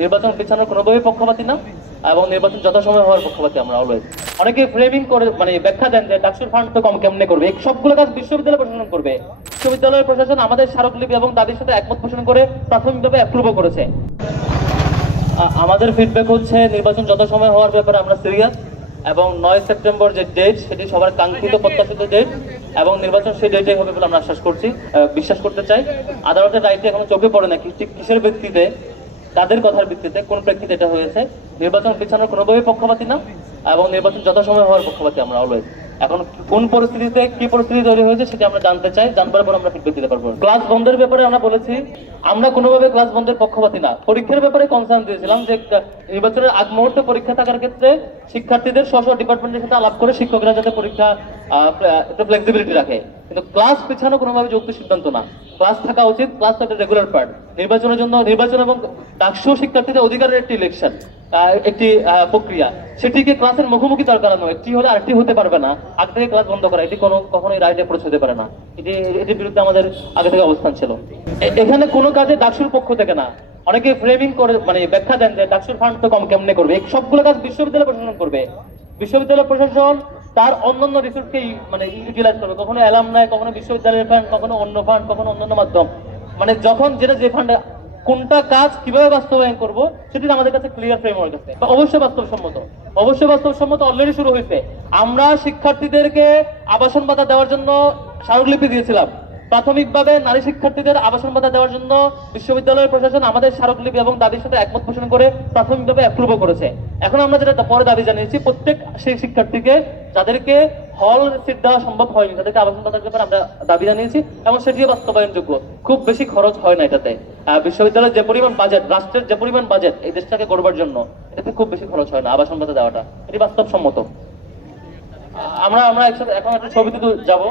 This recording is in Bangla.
নির্বাচন পিছানোর কোনোভাবেই পক্ষপাতী না এবং নির্বাচন যথাসময়ে হওয়ার পক্ষপাতী আমরা অলওয়েজ। অনেকে ফ্রেমিং করে ব্যাখ্যা দেন যে ডাকসুর ফান্ড তো কম কেমনে করবে, এই সবগুলো কাজ বিশ্ববিদ্যালয় প্রশাসন করবে। বিশ্ববিদ্যালয়ের প্রশাসন আমাদের স্মারকলিপি এবং দাবির সাথে একমত পোষণ করে প্রাথমিকভাবে অ্যাপ্রুভও করেছে। আমাদের ফিডব্যাক হচ্ছে নির্বাচন যথাসময়ে হওয়ার ব্যাপারে আমরা সিরিয়াস এবং 9 সেপ্টেম্বর যে ডেট সেটি সবার কাঙ্ক্ষিত প্রত্যাশিত ডেট এবং নির্বাচন সেই ডেটে হবে বলে আমরা বিশ্বাস করতে চাই। আদালতের রাইটে এখনো চোখে পড়ে না কিসের ভিত্তিতে, তাদের কথার ভিত্তিতে কোন প্রেক্ষিতে এটা হয়েছে। নির্বাচন পিছানোর কোনোভাবেই পক্ষপাতী না এবং নির্বাচন যথাসময়ে হওয়ার পক্ষপাতী আমরা অলওয়েজ। এখন কোন পরিস্থিতিতে কি পরিস্থিতি তৈরি হয়েছে সেটা আমরা জানতে চাই, জানবার পর আমরা ফিডব্যাক দিতে পারবো। ক্লাস বন্ধের ব্যাপারে আমরা বলেছি আমরা কোনোভাবে ক্লাস বন্ধের পক্ষপাতী না। পরীক্ষার ব্যাপারে কনসার্ন দিয়েছিলাম যে নির্বাচনের আগ মুহূর্তে পরীক্ষা থাকার ক্ষেত্রে শিক্ষার্থীদের স্ব ডিপার্টমেন্টের সাথে আলাপ করে শিক্ষকরা যাতে পরীক্ষা একটু ফ্লেক্সিবিলিটি রাখে, কিন্তু ক্লাস পিছানো কোনোভাবে যৌক্তিক সিদ্ধান্ত না। ক্লাস থাকা উচিত, ক্লাস একটা রেগুলার পার্ট। নির্বাচনের জন্য নির্বাচন এবং ডাকসু শিক্ষার্থীদের অধিকারের একটি ইলেকশন, একটি প্রক্রিয়া, সেটিকে ক্লাসের মুখোমুখি দরকার নয়। একটি হলে আরেকটি হতে পারবে না, আগে থেকে ক্লাস বন্ধ করা এটি কখনোই রাইটে অ্যাপ্রোচ হতে পারে না। এটির বিরুদ্ধে আমাদের আগে থেকে অবস্থান ছিল। এখানে কোনো কাজে ডাকসুর পক্ষ থেকে না। অনেকে ফ্রেমিং করে ব্যাখ্যা দেন যে ডাকসুর ফান্ড তো কম কেমনে করবে, এই সবগুলো কাজ বিশ্ববিদ্যালয় প্রশাসন করবে। বিশ্ববিদ্যালয় প্রশাসন তার অন্যান্য রিসোর্সকে ইউটিলাইজ করবে, কখনো অ্যালামনাই, কখনো বিশ্ববিদ্যালয়ের ফান্ড, কখনো অন্য ফান্ড, কখনো অন্যান্য মাধ্যম। যখন যে ফান্ড কোনটা কাজ কিভাবে বাস্তবায়ন করবো সেটি আমাদের কাছে ক্লিয়ার ফ্রেমওয়ার্ক আছে। অবশ্যই বাস্তবসম্মত অলরেডি শুরু হয়েছে। আমরা শিক্ষার্থীদেরকে আবাসন ভাতা দেওয়ার জন্য স্মারকলিপি দিয়েছিলাম। প্রাথমিকভাবে নারী শিক্ষার্থীদের আবাসন ভাতা দেওয়ার জন্য বিশ্ববিদ্যালয়ের প্রশাসন আমাদের স্মারকলিপি এবং দাবির সাথে একমত পোষণ করে প্রাথমিকভাবে অ্যাপ্রুভও করেছে। এখন আমরা যেটা পরে দাবি জানিয়েছি, প্রত্যেক সেই শিক্ষার্থীকে যাদেরকে হল সিট দেওয়া সম্ভব হয়নি তাদেরকে আবাসন ভাতার ব্যাপারে আমরা দাবি জানিয়েছি এবং সেটিও বাস্তবায়নযোগ্য। খুব বেশি খরচ হয় না এটাতে। বিশ্ববিদ্যালয়ের যে পরিমাণ বাজেট, রাষ্ট্রের যে পরিমাণ বাজেট এই দেশটাকে গড়বার জন্য, এটাতে খুব বেশি খরচ হয় না আবাসন ভাতা দেওয়াটা। এটি বাস্তবসম্মত। আমরা একসাথে এখন একটা ছবিতে যাবো।